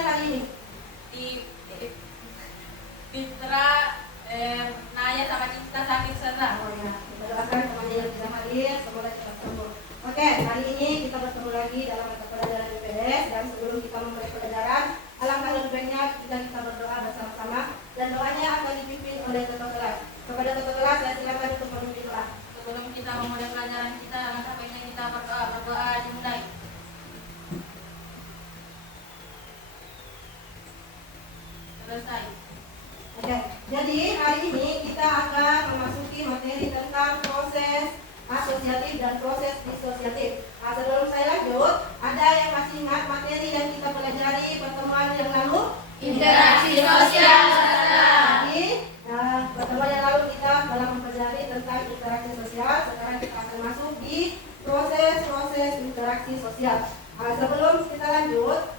teman-teman hari ini? Di Fitra, Naya sama Cinta sakit sesak. Oh ya, kita doakan temannya yang bisa hadir, semoga cepat sembuh. Oke, hari ini kita bertemu lagi dalam mata pelajaran IPS, dan sebelum kita memulai pelajaran, alangkah lebih baiknya jika kita berdoa bersama-sama, dan doanya akan dipimpin oleh ketua kelas. Kepada ketua kelas, saya silakan untuk memimpin doa. Sebelum kita memulai pelajaran kita, alangkah baiknya kita berdoa dimulai. Selesai. Oke, jadi hari ini kita akan memasuki materi tentang proses asosiatif dan proses disosiatif. Nah, sebelum saya lanjut, ada yang masih ingat materi yang kita pelajari pertemuan yang lalu? Interaksi sosial. Jadi, pertemuan yang lalu kita telah mempelajari tentang interaksi sosial. Sekarang kita akan masuk di proses interaksi sosial. Nah, sebelum kita lanjut,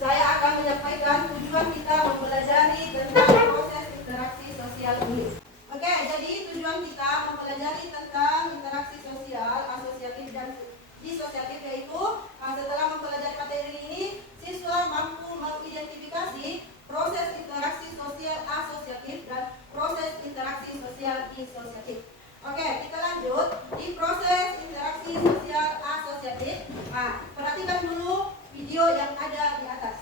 saya akan menyampaikan tujuan kita mempelajari tentang proses interaksi sosial ini. Oke, jadi tujuan kita mempelajari tentang interaksi sosial, asosiatif dan disosiatif, yaitu setelah mempelajari materi ini, siswa mampu mengidentifikasi proses interaksi sosial asosiatif dan proses interaksi sosial disosiatif. Oke, kita lanjut di proses interaksi sosial asosiatif. Nah, perhatikan dulu video yang ada di atas.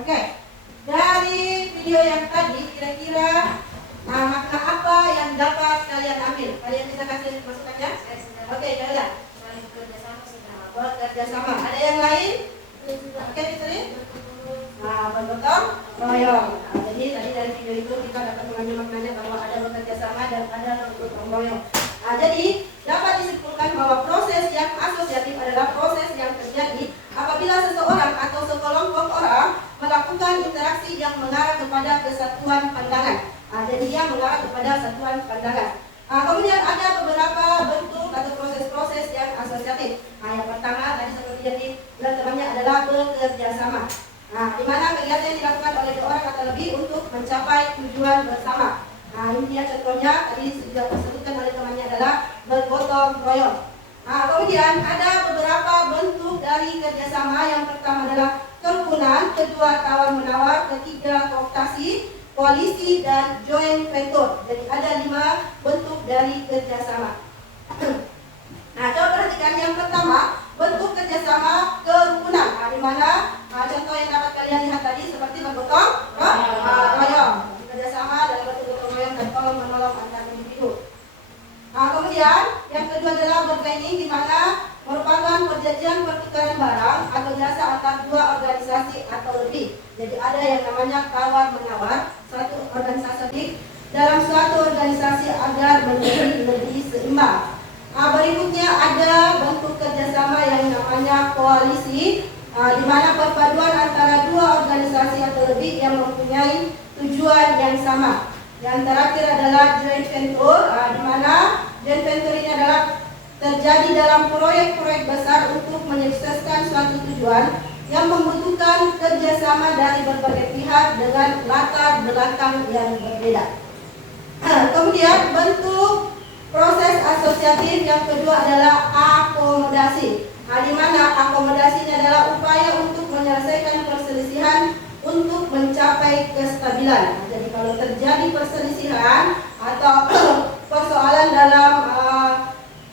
Oke, dari video yang tadi kira-kira makna apa yang dapat kalian ambil? Kalian bisa kasih masukannya? Oke, kalian Saling kerjasama sudah. bekerjasama. Ada yang lain? Oke, Fitri? Bergotong royong. Jadi tadi dari video itu kita dapat mengambil maknanya bahwa ada bekerjasama dan ada bergotong royong. Jadi dapat disimpulkan bahwa proses yang asosiatif adalah proses yang terjadi apabila seseorang atau sekelompok orang melakukan interaksi yang mengarah kepada kesatuan pandangan. Jadi dia mengarah kepada satuan pandangan. Kemudian ada beberapa bentuk atau proses-proses yang asosiatif. Yang pertama tadi seperti yang dibilang temannya adalah bekerjasama. Di mana kegiatan yang dilakukan oleh dua orang atau lebih untuk mencapai tujuan bersama. Ini dia contohnya tadi sudah disebutkan oleh temannya adalah bergotong royong. Kemudian ada beberapa bentuk dari kerjasama. Yang pertama adalah kerukunan, kedua tawar menawar, ketiga kooptasi, koalisi dan joint venture. Jadi ada 5 bentuk dari kerjasama. Nah, coba perhatikan yang pertama, bentuk kerjasama kerukunan. Nah, di mana contoh yang dapat kalian lihat tadi seperti bergotong royong, kerjasama dalam bentuk gotong royong dan tolong menolong antar individu. Nah, kemudian yang kedua adalah bargaining, di mana merupakan perjanjian pertukaran barang atau jasa antar dua organisasi atau lebih. Jadi ada yang namanya tawar menawar suatu organisasi dalam suatu organisasi agar menjadi lebih seimbang. Nah, berikutnya ada bentuk kerjasama yang namanya koalisi, di mana perpaduan antara dua organisasi atau lebih yang mempunyai tujuan yang sama. Yang terakhir adalah joint venture, di mana joint venture ini adalah terjadi dalam proyek-proyek besar untuk menyukseskan suatu tujuan yang membutuhkan kerjasama dari berbagai pihak dengan latar belakang yang berbeda. Kemudian bentuk proses asosiatif yang kedua adalah akomodasi, di mana akomodasinya adalah upaya untuk menyelesaikan perselisihan untuk mencapai kestabilan. Jadi kalau terjadi perselisihan atau persoalan dalam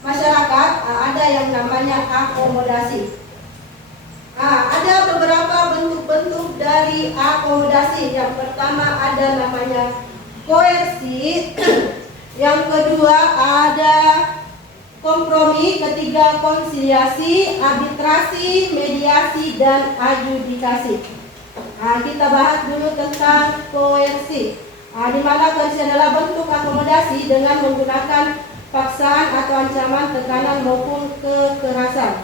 masyarakat, ada yang namanya akomodasi. Ada beberapa bentuk-bentuk dari akomodasi. Yang pertama ada namanya koersi, yang kedua ada kompromi, ketiga konsiliasi, arbitrasi, mediasi, dan adjudikasi. Kita bahas dulu tentang koersi, di mana koersi adalah bentuk akomodasi dengan menggunakan paksaan atau ancaman, tekanan maupun kekerasan.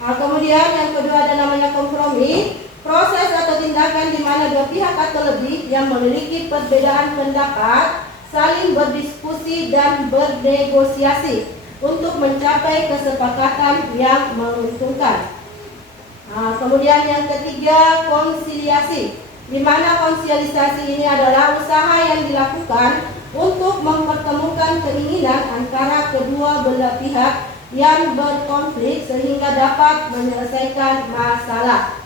Kemudian yang kedua ada namanya kompromi, proses atau tindakan di mana dua pihak atau lebih yang memiliki perbedaan pendapat saling berdiskusi dan bernegosiasi untuk mencapai kesepakatan yang menguntungkan. Kemudian yang ketiga konsiliasi, di mana konsiliasi ini adalah usaha yang dilakukan untuk mempertemukan keinginan antara kedua belah pihak yang berkonflik sehingga dapat menyelesaikan masalah.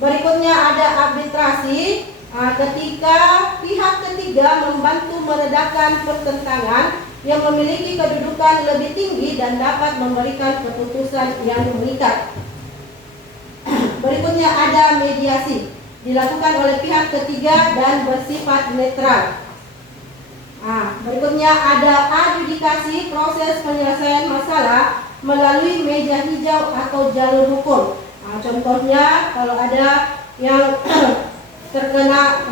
Berikutnya ada arbitrasi, ketika pihak ketiga membantu meredakan pertentangan yang memiliki kedudukan lebih tinggi dan dapat memberikan keputusan yang mengikat. Berikutnya ada mediasi, dilakukan oleh pihak ketiga dan bersifat netral. Berikutnya ada adjudikasi, proses penyelesaian masalah melalui meja hijau atau jalur hukum. Contohnya kalau ada yang terkena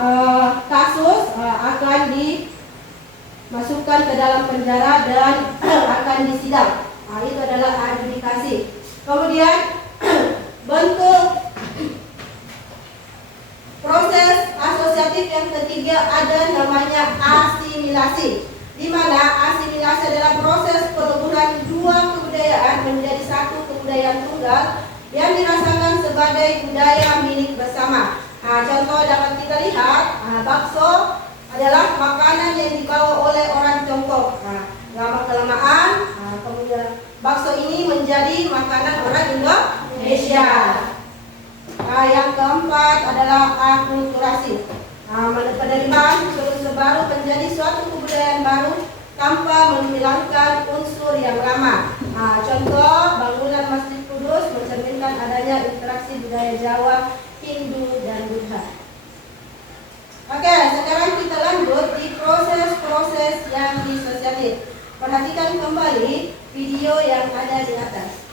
kasus, akan dimasukkan ke dalam penjara dan akan disidang. Itu adalah adjudikasi. Kemudian bentuk proses asosiatif yang ketiga ada namanya asimilasi, di mana asimilasi adalah proses peleburan dua kebudayaan menjadi satu kebudayaan tunggal yang dirasakan sebagai budaya milik bersama. Contoh dapat kita lihat, bakso adalah makanan yang dibawa oleh orang Tiongkok. Lama-kelamaan, kemudian bakso ini menjadi makanan orang Indonesia. Yang keempat adalah akulturasi, penerimaan unsur-unsur baru menjadi suatu kebudayaan baru tanpa menghilangkan unsur yang lama. Contoh bangunan Masjid Kudus mencerminkan adanya interaksi budaya Jawa, Hindu, dan Buddha. Oke, sekarang kita lanjut di proses-proses yang disosiatif. Perhatikan kembali video yang ada di atas.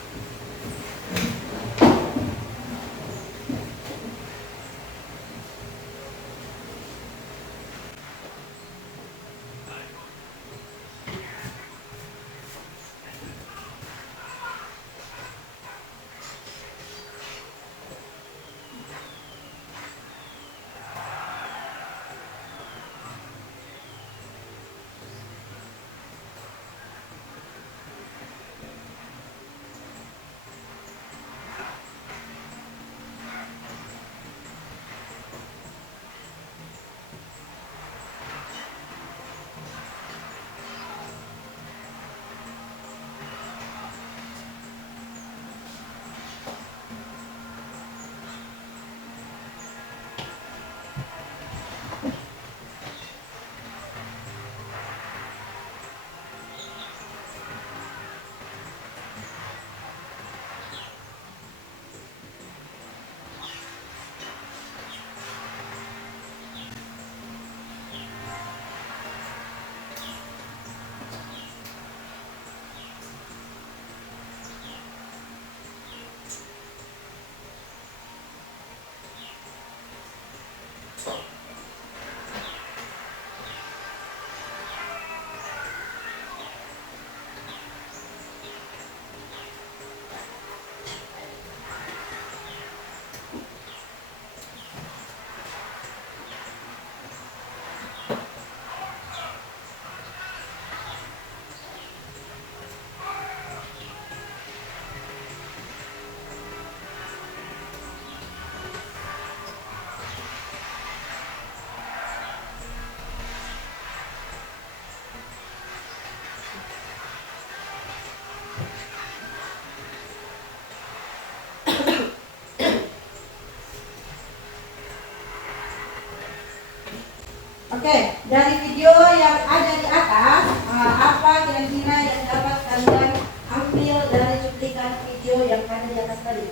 Oke, dari video yang ada di atas, apa kira-kira yang dapat kalian ambil dari cuplikan video yang ada di atas tadi?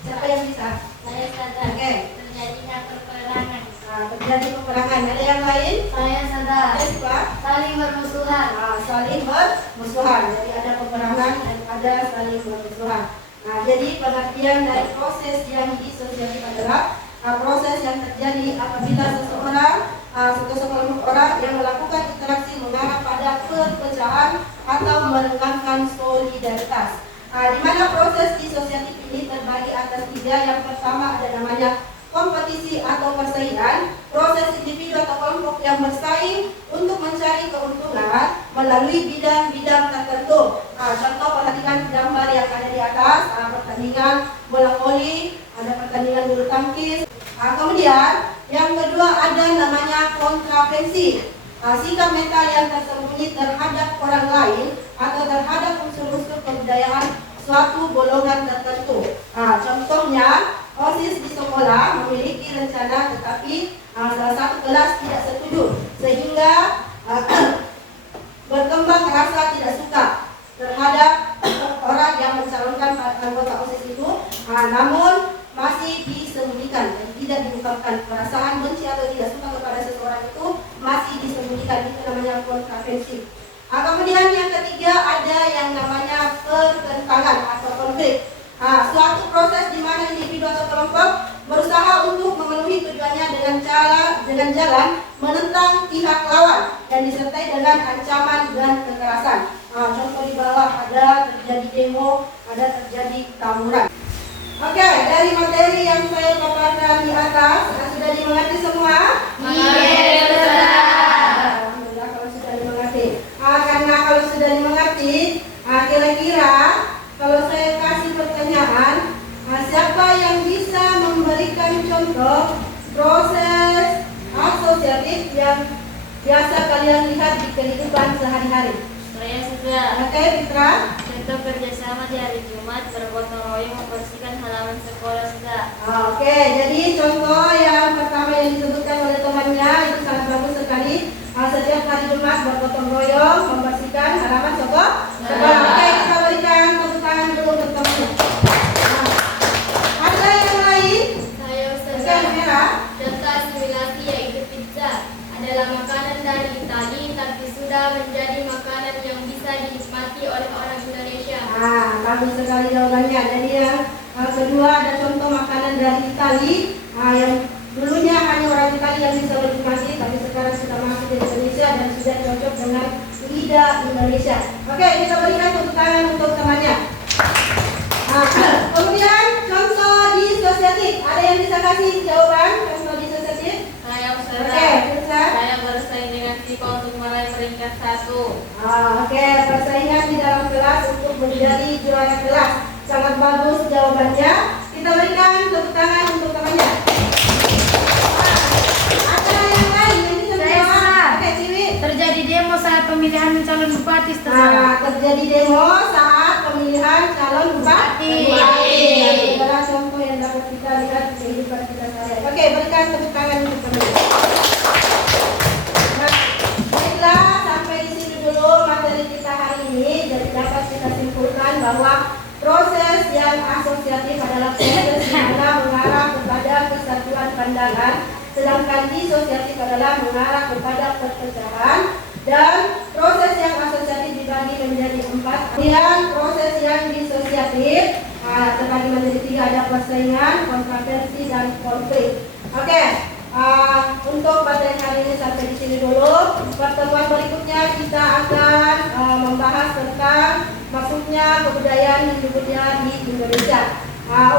Siapa yang bisa? Saya sadar. Oke. Terjadinya peperangan. Terjadi peperangan. Ada yang lain? Saya sadar. Ada juga? Saling bermusuhan. Saling bermusuhan. Jadi ada peperangan dan ada saling bermusuhan. Nah, jadi pengertian dari proses yang disosialisasi adalah proses yang terjadi apabila seseorang atau sekelompok orang yang melakukan interaksi mengarah pada perpecahan atau merenggangkan solidaritas. Di mana proses disosiatif ini terbagi atas 3. Yang pertama ada namanya kompetisi atau persaingan, proses individu atau kelompok yang bersaing untuk mencari keuntungan melalui bidang-bidang tertentu. Contoh, perhatikan gambar yang ada di atas, pertandingan bola voli, ada pertandingan bulu tangkis. Kemudian yang kedua ada namanya kontravensi, sikap mental yang tersembunyi terhadap orang lain atau terhadap unsur-unsur kebudayaan suatu golongan tertentu. Contohnya, OSIS di sekolah memiliki rencana tetapi salah satu kelas tidak setuju sehingga berkembang rasa tidak suka terhadap orang yang mencalonkan anggota OSIS itu, namun masih disembunyikan dan tidak diungkapkan. Perasaan benci atau tidak suka kepada seseorang itu masih disembunyikan, itu namanya kontravensi. Kemudian yang ketiga ada yang namanya pertentangan atau konflik. Suatu proses di mana individu atau kelompok berusaha untuk memenuhi tujuannya dengan jalan menentang pihak lawan dan disertai dengan ancaman dan kekerasan. Contoh di bawah ada terjadi demo, ada terjadi tawuran. Oke, dari materi yang saya paparkan di atas sudah dimengerti semua? Iya, Alhamdulillah kalau sudah dimengerti. Karena kalau sudah dimengerti, kira-kira kalau saya kasih pertanyaan, siapa yang bisa memberikan contoh proses asosiatif yang biasa kalian lihat di kehidupan sehari-hari? Saya sudah. Oke, Fitra. Contoh kerjasama di hari Jumat bergotong royong membersihkan halaman sekolah sudah. Oke, jadi contoh yang pertama yang disebutkan oleh temannya itu sangat bagus sekali. Setiap hari Jumat bergotong royong membersihkan halaman sekolah. Oke, kita berikan tepuk tangan dulu untuk temannya. Ada yang lain? Saya Oke, sadar. merah. Contoh asimilasi yaitu pizza adalah makanan dari Italia tapi sudah menjadi makanan yang bisa dinikmati oleh orang Indonesia. Bagus sekali jawabannya. Jadi yang kedua ada contoh makanan dari Itali yang dulunya hanya orang Itali yang bisa menikmati, tapi sekarang sudah masuk di Indonesia dan sudah cocok dengan lidah Indonesia. Oke, kita berikan tepuk tangan untuk temannya. Kemudian contoh disosiatif. Ada yang bisa kasih jawaban contoh disosiatif? Saya sadar. Oke, bisa. Saya bersaing dengan Tiko untuk meraih peringkat 1. Oke, persaingan di dalam kelas untuk menjadi juara kelas. Sangat bagus jawabannya. Kita berikan tepuk tangan untuk temannya. Ada yang lain yang bisa Saya jawab? sadar. Oke, Ciwi. Terjadi demo saat pemilihan calon bupati Terjadi demo saat pemilihan calon bupati. Bupati. Adalah contoh yang dapat kita lihat di kehidupan kita sehari-hari. Oke, berikan tepuk tangan untuk temannya. Baiklah, sampai di sini dulu materi kita hari ini. Jadi dapat kita simpulkan bahwa proses yang asosiatif adalah proses di mana mengarah kepada kesatuan pandangan, sedangkan disosiatif adalah mengarah kepada perpecahan, dan proses yang asosiatif dibagi menjadi 4. Kemudian proses yang disosiatif terbagi menjadi 3, ada persaingan, kontraversi, dan konflik. Oke. Untuk materi hari ini sampai di sini dulu. Pertemuan berikutnya kita akan membahas tentang masuknya kebudayaan hidupnya di Indonesia.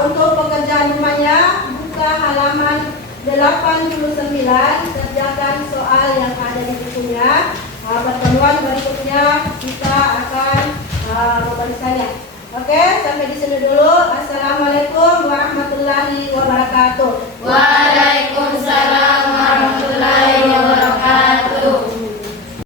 Untuk pekerjaan rumahnya, buka halaman 89, kerjakan soal yang ada di bukunya. Pertemuan berikutnya kita akan membahasnya. Oke, sampai di sini dulu. Assalamualaikum warahmatullahi wabarakatuh.